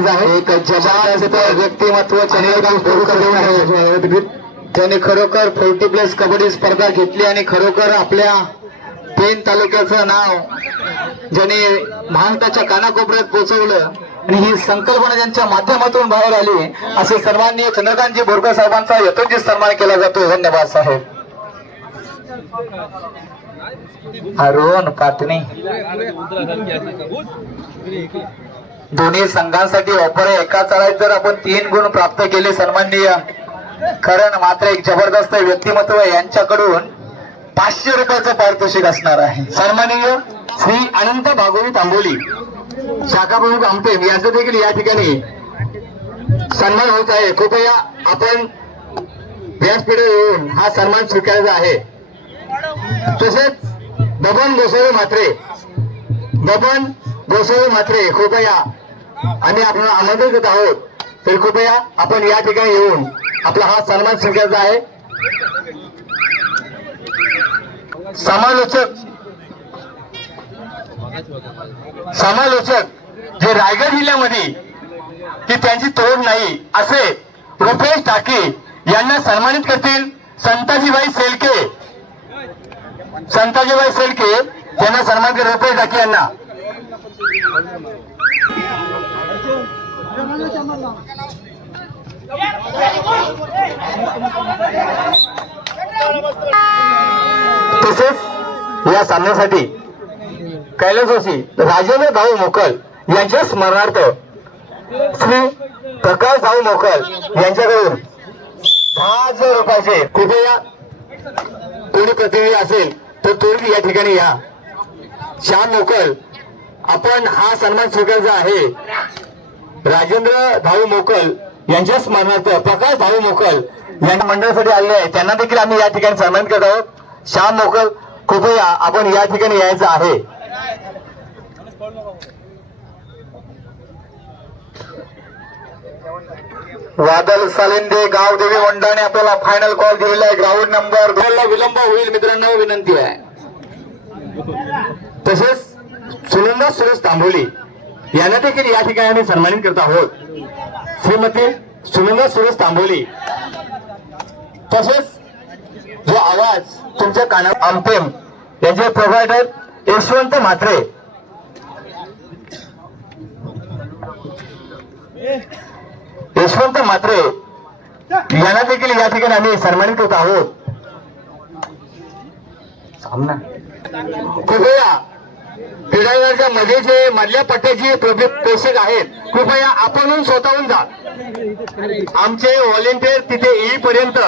एक जबरदस्त व्यक्तिमत्व त्याने खरोखर 40+ कबड्डी स्पर्धा घेतली आणि खरोखर आपल्या पेन तालुक्याचं नाव ज्याने महाराष्ट्राच्या कानाकोपऱ्यात पोहोचवलं आणि ही संकल्पना ज्यांच्या माध्यमातून बाहेर आली असे सन्माननीय चंद्रकांतजी बोरकर साहेबांचा यथोचित सन्मान केला जातो. धन्यवाद साहेब. अरुण पाटणे दोन्ही संघांसाठी ऑफर आहे. एका चढाईत जर आपण 3 गुण प्राप्त केले सन्माननीय करण मात्र एक जबरदस्त व्यक्तिमत्व यांच्याकडून 500 रुपयाचं पारितोषिक असणार आहे. सन्माननीय श्री अनंत भागवत आंबोली शाखा प्रमुख आमटे यांचं देखील या ठिकाणी सन्मान होत आहे. कृपया आपण व्यासपीठावर येऊन हा सन्मान स्वीकारायचा आहे. तसेच बबन गोसावी मात्रे कृपया आम्ही आपल्याला आमंत्रित करत आहोत. तर कृपया आपण या ठिकाणी येऊन आपला हा सन्मान स्वीकारायचा आहे. समालोचक जे रायगड जिल्ह्यामध्ये की त्यांची तोड नाही असे रुपेश टाके यांना सन्मानित करतील. संताजीबाई सेलके यांना सन्मान करतील. रुपेश टाके यांना तसेच या सामन्यासाठी कैलासवासी राजेंद्र भाऊ मोकल यांच्या स्मरणार्थ श्री प्रकाश भाऊ मोकल यांच्याकडून 10,000 रुपयाचे कृपया कोणी प्रतिनिधी असेल तर तुम्ही या ठिकाणी या. श्याम मोकल आपण हा सन्मान स्वीकारायचा आहे. राजेंद्र भाऊ मोकल यांच्या स्मरणार्थ प्रकाश भाऊ मोकल यांच्या मंडळासाठी आलेले आहे. त्यांना देखील आम्ही या ठिकाणी सन्मान करत आहोत. श्याम मोकल कृपया आपण या ठिकाणी यायचं आहे. वादल सालिंदे गावदेवी मंडळाने आपल्याला फायनल कॉल दिलेला आहे. ग्राउंड नंबर 2 ला विलंब होईल मित्रांनो, विनंती आहे. तसेच सुरेश तांबोली यांना देखील या ठिकाणी आम्ही सन्मानित करत आहोत. श्रीमती सुरेश तांबोली. तसेच जो आवाज तुमच्या कानात आमपेम याचे प्रोव्हायडर यशवंत म्हात्रे यांना देखील या ठिकाणी आम्ही सन्मानित करत आहोत. कृपया क्रीडांगणाच्या मध्ये जे मधल्या पट्ट्याचे प्रेक्षक आहेत कृपया आपण स्वतःहून जा. आमचे व्हॉलेंटियर तिथे येईपर्यंत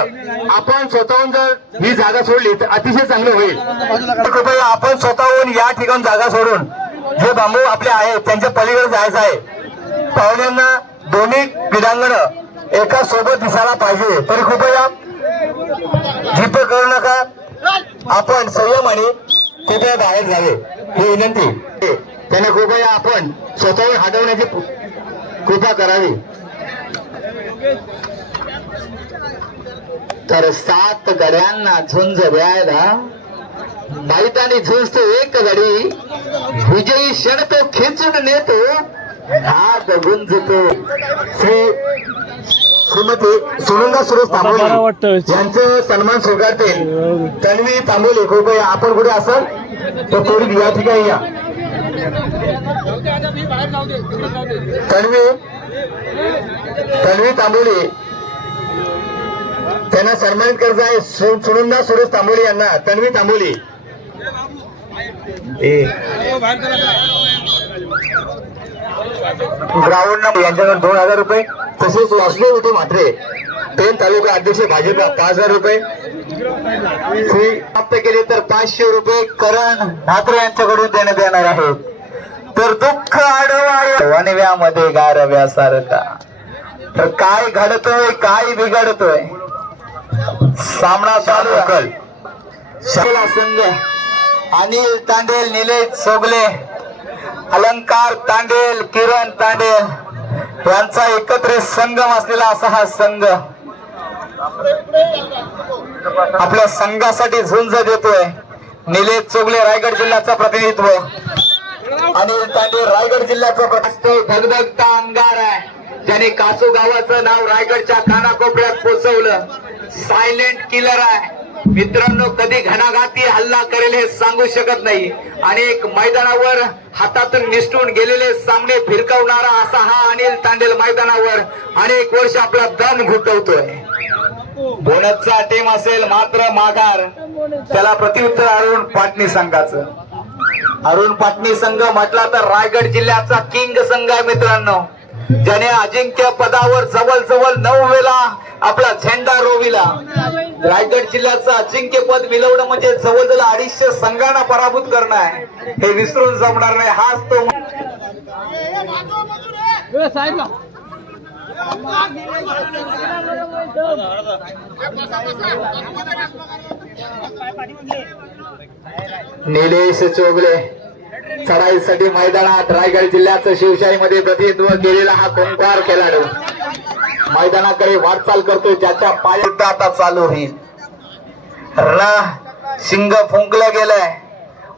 आपण स्वतःहून जर ही जागा सोडली तर अतिशय चांगलं होईल. कृपया आपण स्वतःहून या ठिकाणी जागा सोडून जे बांबू आपले आहेत त्यांच्या पलीकडे जायचं आहे. पाहुण्यांना दोन्ही क्रीडांगण एका सोबत दिसायला पाहिजे. तरी कृपया जिद्द करू नका. आपण संयमाने कृपया बाहेर जावे ही विनंती. त्यांना कृपया आपण स्वतःहून हटवण्याची कृपा करावी. तर 7 गड्यांना झुंज द्यायला माहितानी झुंजतो एक गडी. विजयी क्षण तो खेचून नेतो हात गुंजतो. श्रीमती सुरेश तांबोली यांचं सन्मान स्वीकारतील तन्वी तांबोली. कृपया आपण कुठे असाल तर थोडी या ठिकाणी या. तन्वी तांबोली त्यांना सन्मानित करायचं आहे. सुरेश तांबोली यांना. तन्वी तांबोली ग्राउंड नंबर यांच्याकडे 2,000 रुपये. तसेच वासले होते मात्रे पेन तालुका अध्यक्ष भाजप 5,000 रुपये प्राप्त केले तर 500 रुपये करण म्हात्रे यांच्याकडून देण्यात येणार आहेत. तर दुःख आडवामध्ये गारव्यासारखा. तर काय घडतोय काय बिघडतोय सामना चालू अकल. संघ अनिल तांडेल, निलेश सोगले, अलंकार तांडेल, किरण तांडेल यांचा एकत्रित संगम असलेला असा हा संघ आपल्या संघासाठी झुंज देतोय. निलेश चोगले रायगड जिल्ह्याचा प्रतिनिधित्व. अनिल तांडे रायगड जिल्ह्याचा धगधगता अंगार आहे, ज्याने कासू गावाचं नाव रायगडच्या कानाकोपऱ्यात पोहोचवलं. सायलेंट किलर आहे मित्रांनो, कधी घणाघाती हल्ला करेल हे सांगू शकत नाही. अनेक मैदानावर हातातून निसटून गेलेले सामने फिरकवणारा असा हा अनिल तांडेल मैदानावर अनेक वर्ष आपला दम घुटवतोय. बोनसचा टीम असेल मात्र माघार, त्याला प्रत्युत्तर अरुण पाटणी संघाचं. अरुण पाटणी संघ म्हटला तर रायगड जिल्ह्याचा किंग संघ आहे मित्रांनो, ज्याने अजिंक्य पदावर जवळ 9 वेळा आपला झेंडा रोविला. रायगड जिल्ह्याचं अजिंक्य पद मिळवणं म्हणजे जवळ 250 संघांना पराभूत करणं आहे, हे विसरून जमणार नाही. हाच तो निलेश चोगले चढाईसाठी मैदानात. रायगड जिल्ह्याचं शिवशाहीमध्ये प्रतिनिधित्व केलेला हा कोणकार खेळाडू मैदानाकडे वाटचाल करतोय, ज्याच्या पायात आता चालू होईल. शिंग फुंकलं गेलंय,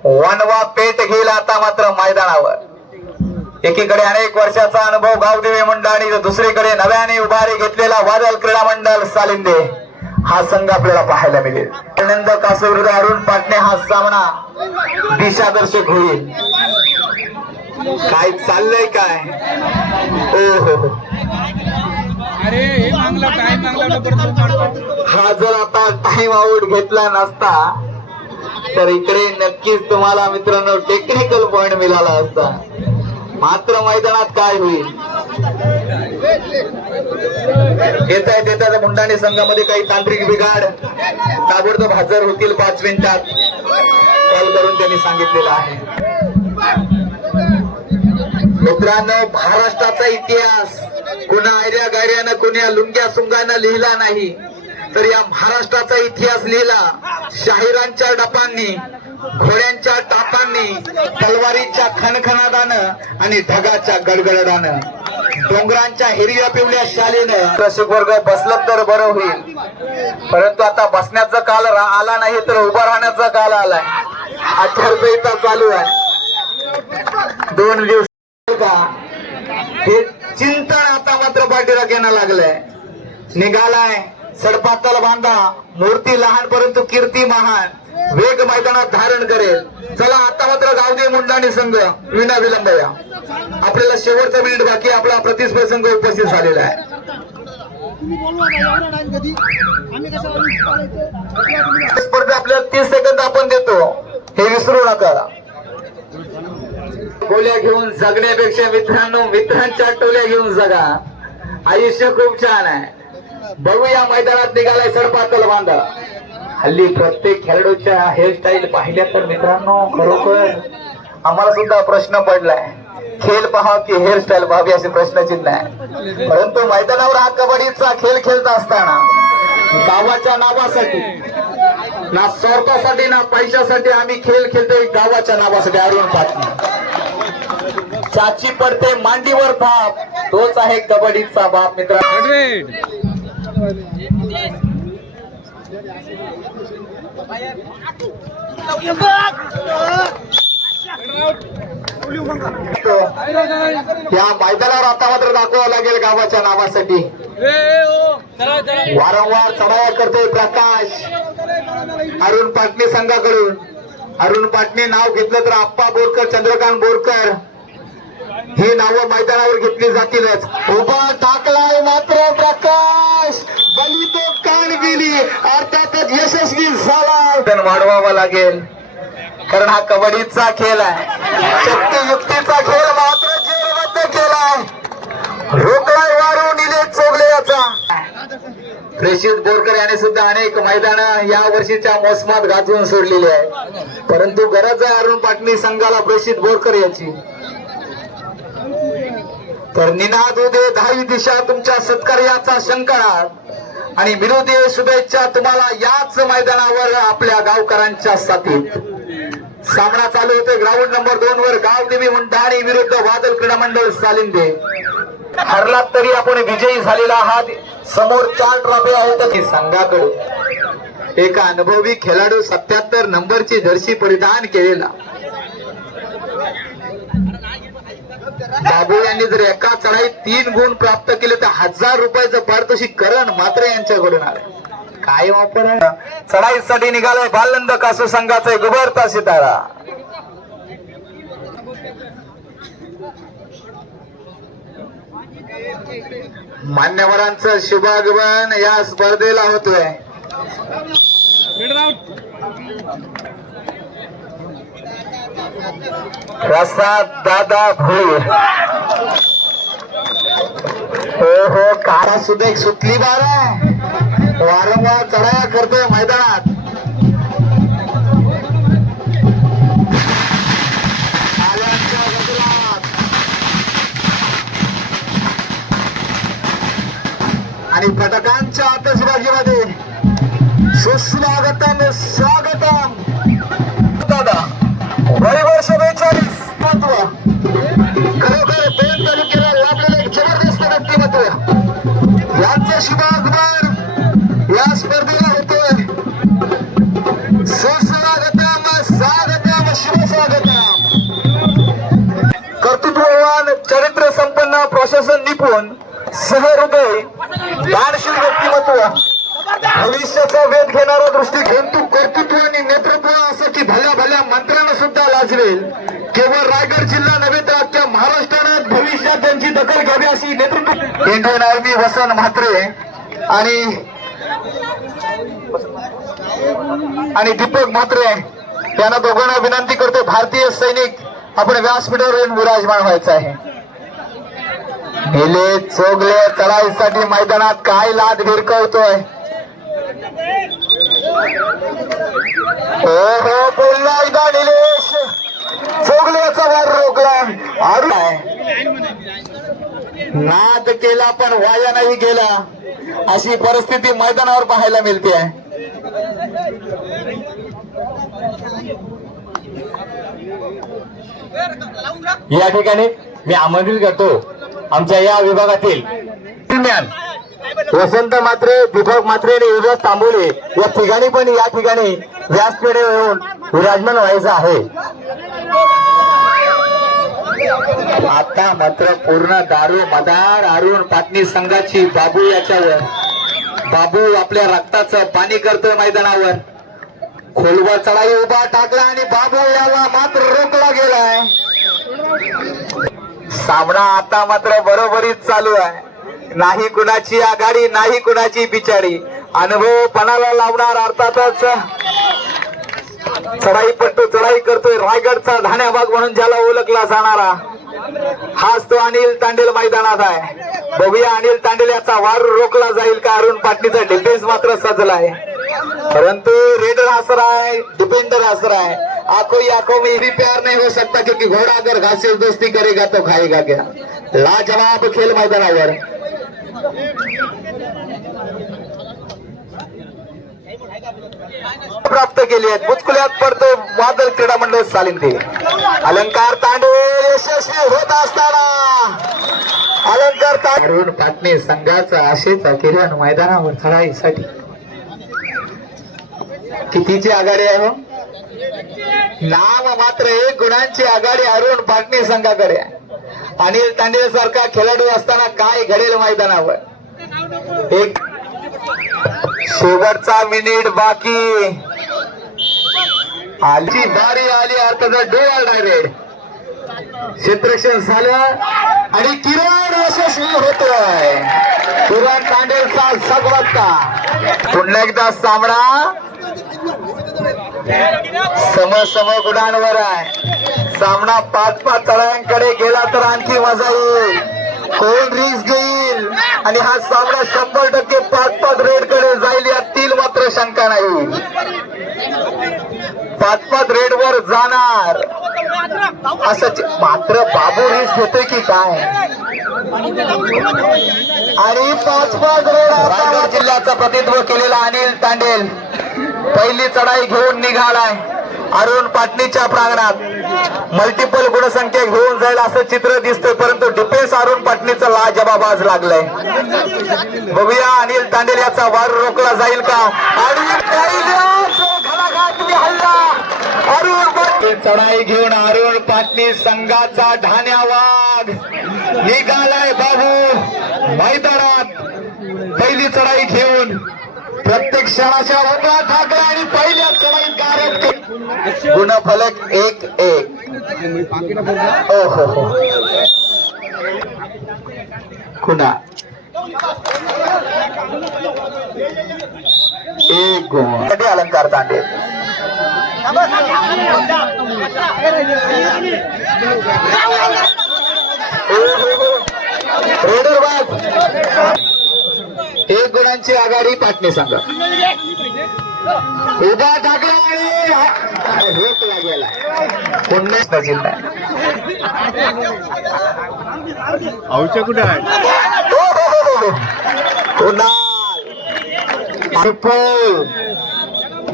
वनवा पेट घेईल आता मात्र मैदानावर. एकीकडे अनेक वर्षाचा अनुभव गावदेवी मंडळ आणि दुसरीकडे नव्याने उभारी घेतलेला वादळ क्रीडा मंडळ सालिंदे, हा संघ आपल्याला पाहायला मिळेल. आनंद कासू विरुद्ध अरुण पाटणे हा सामना दिशादर्शक होईल. काय चाललंय काय, हो हा जर आता टाइम आउट घेतला नसता तर इकडे नक्कीच तुम्हाला मित्रांनो टेक्निकल पॉइंट मिळाला असता. मात्र मैदानात काय होईल येतात मुंडाणे संघामध्ये काही तांत्रिक बिघाड ताबडतोब हजर होतील 5 मिनिटात, कॉल करून त्यांनी सांगितलेलं आहे. मित्रांनो, महाराष्ट्राचा इतिहास कुणा आयऱ्या गायऱ्यानं कुण्या लुंग्या सुंगानं लिहिला नाही, तर या महाराष्ट्राचा इतिहास लिहिला शाहिरांच्या डपांनी, घोड्यांच्या टापांनी, तलवारीच्या खणखणादानं आणि ढगाच्या गडगडानं, डोंगरांच्या हिरव्या पिवळ्या शालीनं. रसिक वर्ग बसलं तर बरं होईल, परंतु आता बसण्याचा काल आला नाही तर उभा राहण्याचा काल आलाय. आचारसंहिता चालू आहे 2 दिवस का हे चिंतन आता मात्र पाठीराख्यानं लागलंय. निघालाय सडपातल बांधा, मूर्ती लहान परंतु कीर्ती महान, वेग मैदानात धारण करेल. चला आता मात्र गावदेवी मुंडाणे संघ विना विलंब या. आपल्याला शेवटचा मिनिट बाकी, आपला प्रतिस्पर्धी संघ उपस्थित झालेला आहे. स्पर्धा आपल्याला 30 सेकंद आपण देतो, हे विसरू नका. गोळ्या घेऊन जगण्यापेक्षा मित्रांनो मित्रांच्या टोल्या घेऊन जगा, आयुष्य खूप छान आहे. बघूया मैदानात निघालाय सडपातल बांधा. हल्ली प्रत्येक खेळाडूच्या हेअरस्टाईल पाहिल्या तर मित्रांनो खरोखर आम्हाला सुद्धा प्रश्न पडलाय, खेळ पहा की हेअरस्टाईल पाहावी असे प्रश्नचिन्ह आहे. परंतु मैदानावर हा कबड्डीचा खेळ खेळत असताना गावाच्या नावासाठी, ना स्वार्थासाठी ना पैशासाठी आम्ही खेळ खेळतोय, गावाच्या नावासाठी. अरुण पाटणी चाची पडते मांडीवर बाप, तोच आहे कबड्डीचा बाप मित्रांनो. या मैदानावर आता मात्र दाखवावं लागेल गावाच्या नावासाठी. वारंवार चढाया करतोय प्रकाश अरुण पाटणी संघाकडून. अरुण पाटणी नाव घेतलं तर आप्पा बोरकर, चंद्रकांत बोरकर ही नावं मैदानावर घेतली जातीलच. उभा टाकलाय मात्र प्रकाश, बली तो कान गेली, अर्थातच यशस्वी झाला. वाढवावा लागेल कारण हा कबड्डीचा खेळ आहे, शक्तियुक्तीचा खेळ मात्र जेरबद्ध केलाय. रोकलाय वारू निलेश चोगले याचा. प्रेषित बोरकर याने सुद्धा अनेक मैदानं या वर्षीच्या मोसमात गाजवून सोडलेली आहे, परंतु गरज आहे अरुण पाटणी संघाला प्रेषित बोरकर याची. तर निनाद उदे 10वी दिशा तुमच्या सत्कार्याचा शंकरात आणि विरोधी शुभेच्छा तुम्हाला याच मैदानावर आपल्या गावकरांच्या साथीत. सामना चालू होते ग्राउंड नंबर 2 वर गावदेवी मुंडाणे विरुद्ध वादळ क्रीडा मंडळ सालिंदे. हरलात तरी आपण विजयी झालेला आहात. समोर 4 ट्रॉफी आहेत संघाकडून. एका अनुभवी खेळाडू 77 नंबरची जर्सी परिधान केलेला बाबू यांनी जर एका चढाईत 3 गुण प्राप्त केले तर 1000 रुपयाचं पारितोषिक करण मात्र यांच्याकडून आलं. काय वापर आहे. चढाईसाठी निघालाय बालनंद कासू संघाचा गुबरता सितारा. मान्यवरांचं शुभागमन या स्पर्धेला होतोय. प्रसाद दादा भोई. हो काळा सुद्धा एक सुटली बार आहे. वारंवार चढाया करतोय मैदानात. आल्यांच्या गजरात आणि फटकांच्या आतषबाजीमध्ये सुस्वागतम स्वागतम. दादा वय वर्ष 42 महत्व खरोखर पेन तालुक्याला लाभलेलं एक जबरदस्त व्यक्तिमत्व. यांचं शुभागमन या स्पर्धेला होतोय. सुस्वागतम स्वागतम शुभ स्वागतम. कर्तृत्ववान चरित्र संपन्न प्रशासन निपुण सहृदय दानशील व्यक्तिमत्व भविष्याचा वेध घेणारा दृष्टिकोन तू कर्तृत्व आणि नेतृत्व असं की भल्या भल्या मंत्र्यांना सुद्धा लाजवेल. केवळ रायगड जिल्हा नव्हे तर अख्ख्या महाराष्ट्रानं भविष्यात त्यांची दखल घ्यावी अशी नेतृत्व. इंडियन आर्मी वसंत म्हात्रे आणि दीपक म्हात्रे यांना दोघांना विनंती करतो. भारतीय सैनिक आपण व्यासपीठावर येऊन विराजमान व्हायचं आहे. निले चोगले चढाईसाठी मैदानात काय लाद भिरकवतोय. हो बोलला एकदा निलेश चोगल्याचा वार रोखला. नाद केला पण वाया नाही गेला अशी परिस्थिती मैदानावर पाहायला मिळते आहे. या ठिकाणी मी आमंत्रित करतो आमच्या या विभागातील वसंत म्हात्रे, दीपक म्हात्रे आणि युवराज तांबोले या ठिकाणी पण या ठिकाणी व्यासपीठावर येऊन विराजमान व्हायचं आहे. आता मात्र पूर्ण दारू मदार अरुण पाटणी संघाची बाबू याच्यावर. बाबू आपल्या रक्ताचं पाणी करतोय मैदानावर. खोलवर चढाई उभा टाकला आणि बाबू याला मात्र रोखला गेलाय. सामना आता मात्र बरोबरीच चालू आहे. नाही कुणाची आघाडी नाही कुणाची पिछाडी. अनुभव पणाला लावणार अर्थातच चढाईपट्टू चढाई करतोय. रायगडचा धाण्याबाग म्हणून ज्याला ओळखला जाणारा हाच तो अनिल तांडेल मैदानात आहे. बघूया अनिल तांडेल याचा वार रोखला जाईल का. अरुण पाटणीचा डिफेन्स मात्र सजला आहे परंतु रेडर हसर आहे डिफेंडर हसर है. आंखों में भी प्यार नहीं हो सकता क्योंकि घोड़ा अगर घास से दोस्ती करेगा तो खाएगा क्या. लाजवाब खेल मैदानावर. प्राप्त केली आहेत. बुचकुल्यात पडतो वादळ क्रीडा मंडळ सालिंदे. अलंकार तांडेल यशस्वी होत असताना अलंकार अरुण पाटणे संघाचा आशेचा किरण मैदानावर चढाईसाठी कितीची आघाडी आहे. नाम मात्र 1 गुणांची आघाडी अरुण पाटणे संघाकडे. अनिल तांडेल सारखा खेळाडू असताना काय घडेल मैदानावर. एक शेवटचा मिनिट बाकी. आली बारी आली अर्थात डोळ डायरेक्ट क्षेत्ररक्षण झालं आणि किरण यशस्वी होतोय. किरण तांडेलचा सगवत्ता. पुन्हा एकदा सामना सम गुणांवर आहे. सामना 5-5 चढायांकडे गेला तर आणखी मजा येईल. कोण रिस्क घेईल आणि हा सामना 100% 5-5 रेड कडे जाईल यातील मात्र शंका नाही. 5-5 रेड वर जाणार असं मात्र बाबू रिस्क घेतोय की काय. आणि 5-5 रेड रायगड जिल्ह्याचं प्रतिनिधित्व केलेला अनिल तांडेल पहिली चढाई घेऊन निघालाय. अरुण पाटणीच्या प्रांगणात मल्टिपल गुणसंख्या घेऊन जाईल असं चित्र दिसतंय परंतु डिफेन्स अरुण पाटणीचा लाजबाबाज लागलाय. बघूया अनिल तांडेल याचा वार रोखला जाईल का. आणि पहिल्याच घणाघाती हल्ला अरुण चढाई घेऊन अरुण पाटणी संघाचा धान्यावाद निघालाय बाबू मैदानात. पहिली चढाई घेऊन प्रत्येक क्षणाच्या उभा ठाकला आणि पहिल्या चढाईत गारद गुणफलक 1-1. ओहो कुणा एक गुण अलंकार तांडे एक गुणांची आघाडी पाटणे संघ. उभा टाकला आणि रोखला गेला. पुन्हा जिल्हा कुठे आहे?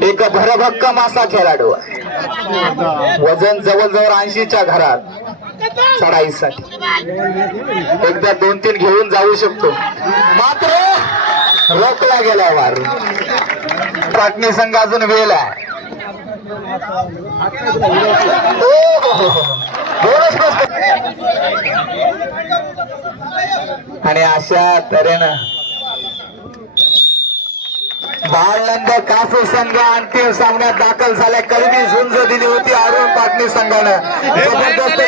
एक भरभक्कम असा खेळाडू आहे. वजन जवळजवळ 80च्या घरात. चढाईसाठी एकदा 2-3 घेऊन जाऊ शकतो, मात्र रोखला गेला वार. पाटणी संघ अजून वेल आहे. आणि अशा तऱ्हेनं बाळनंद कासू संघ अंतिम सामन्यात दाखल झाल्या. कलमी झुंज दिली होती अरुण पाटणी संघानं. जबरदस्त